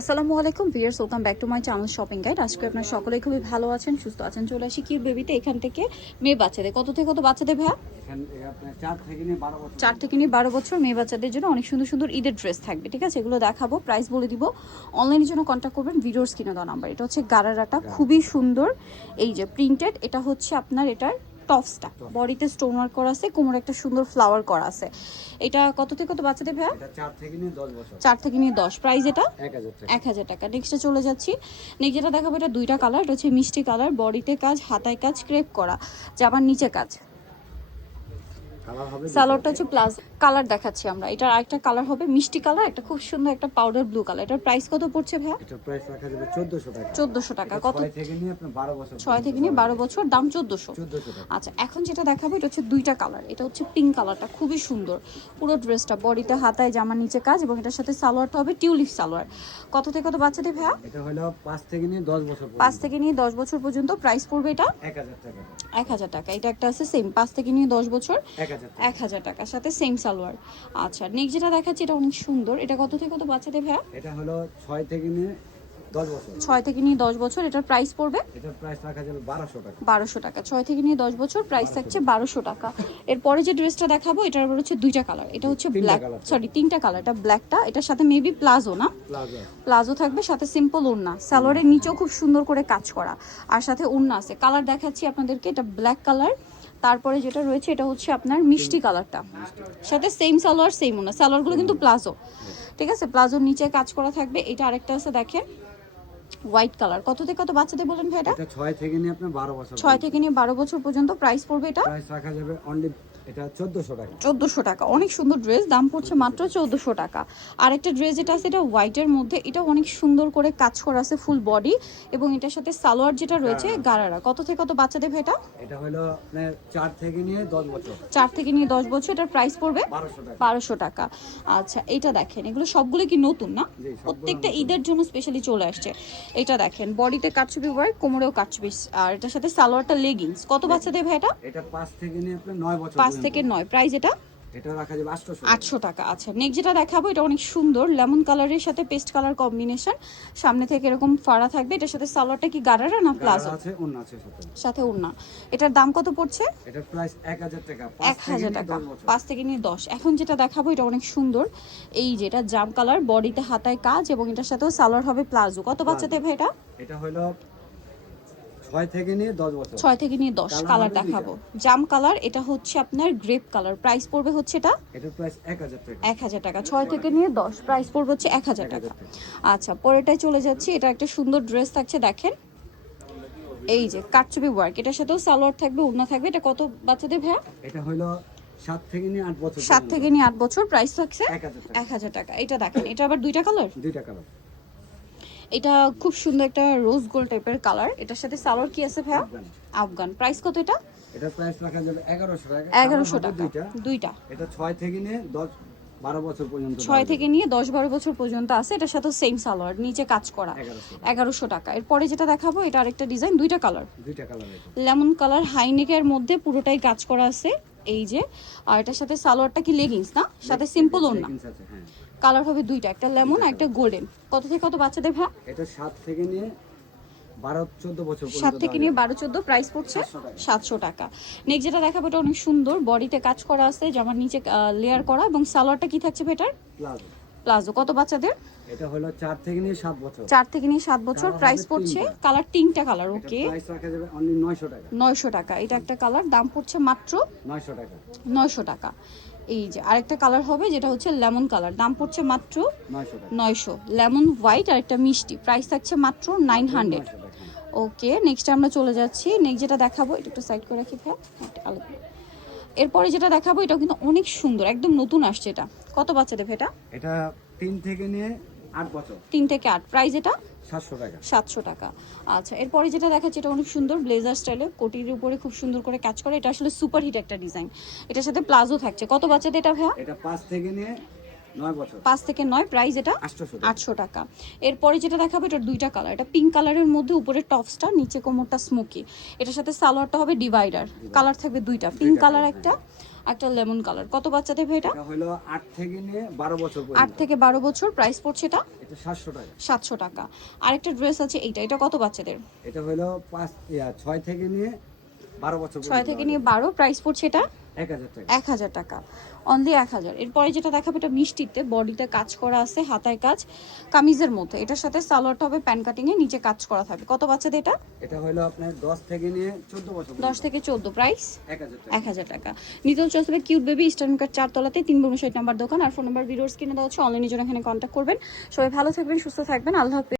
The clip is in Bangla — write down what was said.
আসসালামু আলাইকুম viewers welcome back to my channel shopping guide. আজকে আপনার সকলেই খুবই ভালো আছেন সুস্থ আছেন। চলে আসি কি বেবিতে এখান থেকে? মেয়ে বাচ্চাদের। কত থেকে কত বাচ্চাদের ভাইয়া? বছর। চার থেকে নিয়ে বারো বছর মেয়ে বাচ্চাদের জন্য অনেক সুন্দর সুন্দর ঈদের ড্রেস থাকবে ঠিক আছে? এগুলো দেখাবো প্রাইস বলে দিব। অনলাইনের জন্য কন্ট্যাক্ট করবেন ভিডিওর স্ক্রিনে দেওয়া নাম্বার এটা হচ্ছে গারারাটা খুবই সুন্দর। এই যে প্রিন্টেড এটা হচ্ছে আপনার এটার টপসটা বডিতে স্টোন ওয়ার্ক করা আছে কোমরে একটা সুন্দর ফ্লাওয়ার করা আছে। এটা কত থেকে কত বাচ্চাদের ভাইয়া? এটা চার থেকে নিয়ে দশ বছর। চার থেকে নিয়ে দশ। প্রাইস এটা? এক হাজার টাকা। নেক্সটে চলে যাচ্ছি। নেক্সট যেটা দেখাবো এটা দুইটা কালার এটা হচ্ছে মিষ্টি কালার বডিতে কাজ হাতায় কাজ ক্রেপ করা। জামার নিচে কাজ। সালোয়ারটা হচ্ছে প্লাস কালার দেখাচ্ছি আমরা। এটার আরেকটা কালার হবে মিষ্টি কালার একটা খুব সুন্দর একটা পাউডার ব্লু কালার এটার প্রাইস কত পড়ছে ভাইয়া? এটা প্রাইস রাখা যাবে চোদ্দশো টাকা। চোদ্দোশো টাকা। কত? থেকে নিয়ে আপনার বারো বছর ছয় থেকে নিয়ে বারো বছর দাম চোদ্দোশো। চোদ্দশো টাকা। আচ্ছা এখন যেটা দেখাবো এটা হচ্ছে দুইটা কালার এটা হচ্ছে পিঙ্ক কালারটা খুবই সুন্দর। পুরো ড্রেসটা বডিতে হাতায় জামার নিচে কাজ এবং এটার সাথে সালোয়ারটা হবে টিউলিপ সালোয়ার। কত থেকে কত বাচ্চাদের ভাইয়া? এটা হলো পাঁচ থেকে নিয়ে দশ বছর পাঁচ থেকে নিয়ে দশ বছর পর্যন্ত প্রাইস পড়বে এটা? এক হাজার টাকা। এক হাজার টাকা। এটা একটা আছে সেম পাঁচ থেকে নিয়ে দশ বছর। এক হাজার টাকা এক হাজার টাকার সাথে সেম সালোয়ার। আচ্ছা নেক্সট যেটা দেখাচ্ছি এটা অনেক সুন্দর। এটা কত থেকে কত বাচ্চাদের ভাইয়া? এটা হলো ছয় থেকে নিয়ে দশ বছর। ছয় থেকে নিয়ে দশ বছর এটার প্রাইস পড়বে? বারোশো টাকা। ছয় থেকে নিয়ে দশ বছর প্রাইস থাকছে বারোশো টাকা। এরপরে যে ড্রেসটা দেখাবো এটার আবার হচ্ছে দুইটা কালার এটা হচ্ছে ব্ল্যাক সরি তিনটা কালার এটা ব্ল্যাকটা এটার সাথে মেবি প্লাজো না? প্লাজো। প্লাজো থাকবে সাথে সিম্পল ওড়না। সালোয়ারের নিচেও খুব সুন্দর করে কাজ করা। আর সাথে ওড়না আছে। কালার দেখাচ্ছি আপনাদেরকে এটা ব্ল্যাক কালার তারপরে যেটা রয়েছে এটা হচ্ছে আপনার মিষ্টি কালারটা। সাথে সেম সালোয়ার সেম ওনা সালোয়ারগুলো কিন্তু প্লাজো। ঠিক আছে? প্লাজোর নিচে কাজ করা থাকবে। এটা আরেকটা আছে দেখেন। হোয়াইট কালার কত থেকে কত বাচ্চাদের বলেন ভাই এটা? এটা ছয় থেকে নিয়ে আপনার বারো বছর 6 থেকে নিয়ে বারো বছর পর্যন্ত প্রাইস পড়বে এটা? প্রাইস রাখা যাবে অনলি এটা চোদ্দশো টাকা। চোদ্দোশো টাকা। অনেক সুন্দর ড্রেস দাম পড়ছে মাত্র চোদ্দোশো টাকা। আর একটা ড্রেস যেটা আছে এটা হোয়াইটের মধ্যে এটা অনেক সুন্দর করে কাজ করা আছে ফুল বডি এবং এটার সাথে সালোয়ার যেটা রয়েছে গারারা। কত থেকে কত বাচ্চাদের এটা? এটা হলো আপনার চার থেকে নিয়ে দশ বছর। চার থেকে নিয়ে দশ বছর এটার প্রাইস পড়বে? বারোশো টাকা। আচ্ছা এটা দেখেন এগুলো সবগুলো কি নতুন না? প্রত্যেকটা ঈদের জন্য স্পেশালি চলে আসছে। এটা দেখেন বডিতে কাটছবি ওয়ার্ক কোমরেও কাটছবি আর এটার সাথে সালোয়ারটা লেগিংস কত বাচ্চাদের ভাই এটা? এটা পাঁচ থেকে নিয়ে আপনার নয় বছর পাঁচ পর্যন্ত। থেকে নয়। প্রাইস এটা? এটা রাখা যাবে আটশোশো আটশো টাকা আচ্ছা। নেক্সট যেটা দেখাবো এটা অনেক সুন্দর লেমন কালারের সাথে পেস্ট কালার কম্বিনেশন। সামনে থেকে এরকম ফাড়া থাকবে। এটার সাথে সালোয়ারটা কি গারারা না প্লাজো? আছে সাথে। সাথে ওড়না। এটার দাম কত পড়ছে? এটার প্রাইস এক হাজার টাকা এক হাজার টাকা দশ পাঁচ থেকে নিয়ে দশ। এখন যেটা দেখাবো এটা অনেক সুন্দর। এই যেটা জাম কালার বডিতে হাতায় কাজ এবং এটার সাথেও সালোয়ার হবে প্লাজো। কত বাচ্চাতে ভাই এটা? এটা হলো ছয় থেকে নিয়ে দশ বছর। ছয় থেকে নিয়ে দশ কালার দেখাবো। জাম কালার এটা হচ্ছে আপনার গ্রেপ কালার প্রাইস পড়বে হচ্ছে এটা? এটার প্রাইস এক হাজার টাকা। এক হাজার টাকা। ছয় থেকে নিয়ে দশ প্রাইস পড়বে হচ্ছে এক হাজার টাকা। আচ্ছা পরেরটায় চলে যাচ্ছি। এটা একটা সুন্দর ড্রেস থাকছে দেখেন। এই যে কাটচুপি ওয়ার্ক এটার সাথেও সালোয়ার থাকবে ওড়না থাকবে। এটা কত বাচ্চাদের ভাইয়া? এটা হলো সাত থেকে নিয়ে আট বছর সাত থেকে নিয়ে আট বছর প্রাইস থাকছে এক হাজার টাকা। এটা দেখেন এটা আবার দুইটা কালার দুইটা কালার এটা খুব সুন্দর একটা রোজ গোল্ড টাইপের কালার এটার সাথে সালোয়ার কি আছে ভাইয়া? আফগান। প্রাইস কত এটা? এটার প্রাইস রাখা যাবে এগারোশো টাকা। এগারোশো কালার হবে টাকা। দুইটা। দুইটা। এটা ছয় থেকে নিয়ে দশ বারো বছর পর্যন্ত ছয় থেকে নিয়ে দশ বারো বছর পর্যন্ত আছে। এটার সাথে সেম সালোয়ার নিচে কাজ করা। এগারোশো এগারোশো টাকা। এরপরে যেটা দেখাবো এটা আরেকটা ডিজাইন দুইটা কালার দুইটা কালার এটা লেমন কালার হাইনেকের মধ্যে পুরোটাই কাজ করা আছে। এই যে আর এটার সাথে সালোয়ারটা কি লেগিংস না? সাথে সিম্পল ওড়না। না কালার হবে দুইটা একটা লেমন একটা গোল্ডেন কত থেকে কত বাচ্চাদের ভাই? এটা 7 থেকে নিয়ে সাত থেকে নিয়ে। বারো চোদ্দ প্রাইস পড়ছে 700 টাকা। সাতশো টাকা। নেক্সট যেটা দেখাবো এটা অনেক সুন্দর বডিতে কাজ করা আছে জামার নিচে লেয়ার করা এবং সালোয়ারটা কি থাকছে বেটার প্লাজো। কত বাচ্চাদের? এটা হলো চার থেকে নিয়ে সাত বছর। চার থেকে নিয়ে সাত বছর। প্রাইস পড়ছে কালার তিনটা কালার ওকে প্রাইস রাখা যাবে অনলি নয়শো টাকা। নয়শো টাকা। এটা একটা কালার দাম পড়ছে মাত্র নয়শো টাকা। নয়শো টাকা। এই যে আরেকটা কালার হবে যেটা হচ্ছে লেমন কালার। দাম পড়ছে মাত্র নয়শো টাকা। নয়শো। লেমন হোয়াইট আর একটা মিষ্টি। প্রাইস থাকছে মাত্র নাইন হান্ড্রেড। নয়শো টাকা। ওকে নেক্সট আমরা চলে যাচ্ছি। নেক্সট যেটা দেখাবো এটা একটু সাইড করে রাখি ভাই আলাদা। এরপরে যেটা দেখাবো এটা কিন্তু অনেক সুন্দর একদম নতুন আসছে এটা। কত বাচ্চাদের এটা? এটা তিন থেকে নিয়ে আট বছর। তিন থেকে আট। প্রাইস এটা? সাতশো টাকা। সাতশো টাকা। আচ্ছা এরপরে যেটা দেখাচ্ছে এটা অনেক সুন্দর ব্লেজার স্টাইলে। কোটির উপরে খুব সুন্দর করে কাজ করে। এটা আসলে সুপার হিট একটা ডিজাইন। এটার সাথে প্লাজো থাকছে। কত বাচ্চাদের এটা ভাইয়া? এটা পাঁচ থেকে নিয়ে পাঁচ থেকে নয় প্রাইস এটা আটশো টাকা। এরপরে যেটা দেখাবো এটা দুইটা কালার এটা পিঙ্ক কালারের মধ্যে উপরে টপসটা নিচে কোমরটা স্মোকি এটার সাথে সালোয়ারটা হবে ডিভাইডার কালার থাকবে দুইটা। পিঙ্ক কালার একটা একটা লেমন কালার কত বাচ্চাদের ভাই এটা? হলো আট থেকে নিয়ে বারো বছর আট থেকে বারো বছর প্রাইস পড়ছে এটা এটা সাতশো টাকা। সাতশো টাকা। আরেকটা ড্রেস আছে এইটা। এটা কত বাচ্চাদের? এটা হলো পাঁচ ইয়া, ছয় থেকে নিয়ে ছয় থেকে নিয়ে বারো প্রাইস পড়ছে এটা এক হাজার টাকা। অনলি এক হাজার। এরপরে যেটা দেখাবে এটা মিষ্টিতে বডিতে কাজ করা আছে হাতায় কাজ কামিজের মধ্যে এটার সাথে সালোয়ারটা হবে প্যান কাটিং এ নিচে কাজ করা থাকবে। কত বাচ্চাদের এটা? এটা হলো আপনার দশ থেকে নিয়ে চোদ্দ বছর দশ থেকে চোদ্দ প্রাইস এক হাজার টাকা। এক হাজার টাকা। নিতে হচ্ছে আসবে কিউট বেবি ইস্টার্ন কার্ড চারতলাতে তিন উনষাট নাম্বার দোকান। আর ফোন নাম্বার ভিডিওস কিনে দেওয়া হচ্ছে অনলাইনে জন্য এখানে কন্ট্যাক্ট করবেন। সবাই ভালো থাকবেন সুস্থ থাকবেন। আল্লাহ